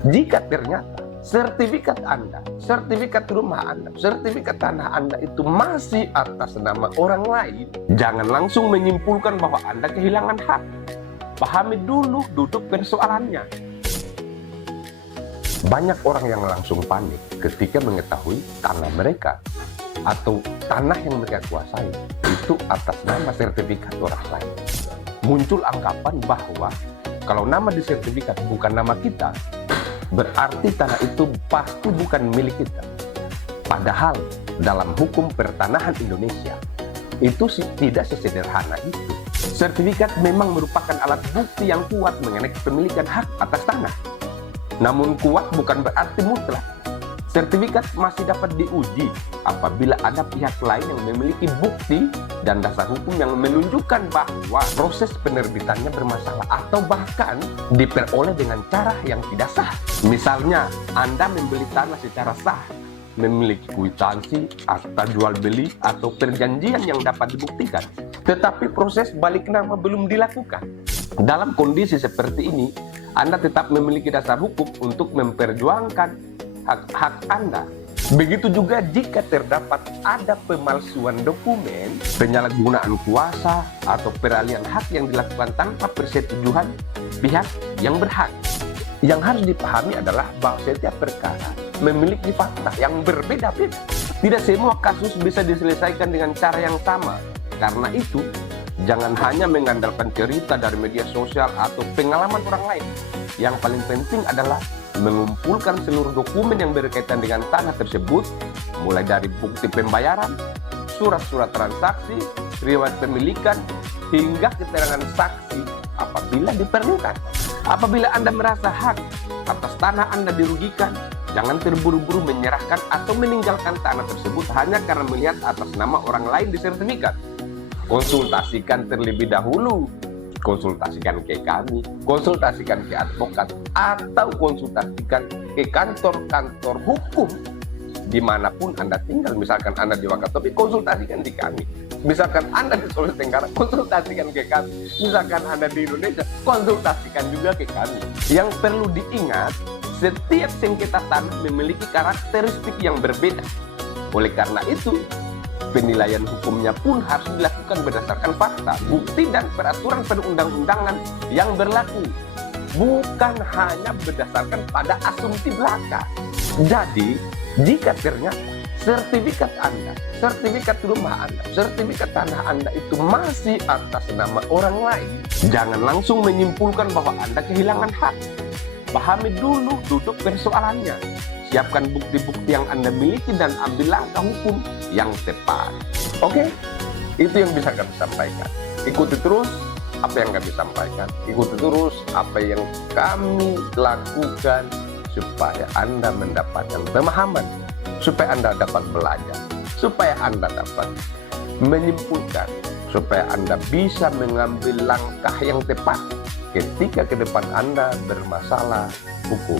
Jika ternyata sertifikat Anda, sertifikat rumah Anda, sertifikat tanah Anda itu masih atas nama orang lain, jangan langsung menyimpulkan bahwa Anda kehilangan hak. Pahami dulu duduk persoalannya. Banyak orang yang langsung panik ketika mengetahui tanah mereka atau tanah yang mereka kuasai itu atas nama sertifikat orang lain. Muncul anggapan bahwa kalau nama di sertifikat bukan nama kita, berarti tanah itu pasti bukan milik kita. Padahal dalam hukum pertanahan Indonesia itu tidak sesederhana itu. Sertifikat memang merupakan alat bukti yang kuat mengenai kepemilikan hak atas tanah. Namun kuat bukan berarti mutlak. Sertifikat masih dapat diuji apabila ada pihak lain yang memiliki bukti dan dasar hukum yang menunjukkan bahwa proses penerbitannya bermasalah atau bahkan diperoleh dengan cara yang tidak sah. Misalnya, Anda membeli tanah secara sah, memiliki kwitansi, akta jual beli, atau perjanjian yang dapat dibuktikan. Tetapi proses balik nama belum dilakukan. Dalam kondisi seperti ini, Anda tetap memiliki dasar hukum untuk memperjuangkan hak Anda. Begitu juga jika terdapat ada pemalsuan dokumen, penyalahgunaan kuasa, atau peralihan hak yang dilakukan tanpa persetujuan pihak yang berhak. Yang harus dipahami adalah bahwa setiap perkara memiliki fakta yang berbeda-beda. Tidak semua kasus bisa diselesaikan dengan cara yang sama. Karena itu, jangan hanya mengandalkan cerita dari media sosial atau pengalaman orang lain. Yang paling penting adalah mengumpulkan seluruh dokumen yang berkaitan dengan tanah tersebut, mulai dari bukti pembayaran, surat-surat transaksi, riwayat pemilikan, hingga keterangan saksi apabila diperlukan. Apabila Anda merasa hak atas tanah Anda dirugikan, jangan terburu-buru menyerahkan atau meninggalkan tanah tersebut hanya karena melihat atas nama orang lain di sertifikat. Konsultasikan terlebih dahulu. Konsultasikan ke kami, konsultasikan ke advokat, atau konsultasikan ke kantor-kantor hukum dimanapun Anda tinggal. Misalkan Anda di Wakatobi, konsultasikan di kami. Misalkan Anda di Sulawesi Tenggara, konsultasikan ke kami. Misalkan Anda di Indonesia, konsultasikan juga ke kami. Yang perlu diingat, setiap sengketa tanah memiliki karakteristik yang berbeda. Oleh karena itu, penilaian hukumnya pun harus dilakukan berdasarkan fakta, bukti, dan peraturan perundang-undangan yang berlaku, bukan hanya berdasarkan pada asumsi belaka. Jadi, jika ternyata sertifikat Anda, sertifikat rumah Anda, sertifikat tanah Anda itu masih atas nama orang lain, jangan langsung menyimpulkan bahwa Anda kehilangan hak. Pahami dulu duduk persoalannya. Siapkan bukti-bukti yang Anda miliki dan ambil langkah hukum yang tepat. Oke? Itu yang bisa kami sampaikan. Ikuti terus apa yang kami sampaikan. Ikuti terus apa yang kami lakukan supaya Anda mendapatkan pemahaman, supaya Anda dapat belajar, supaya Anda dapat menyimpulkan, supaya Anda bisa mengambil langkah yang tepat ketika ke depan Anda bermasalah hukum.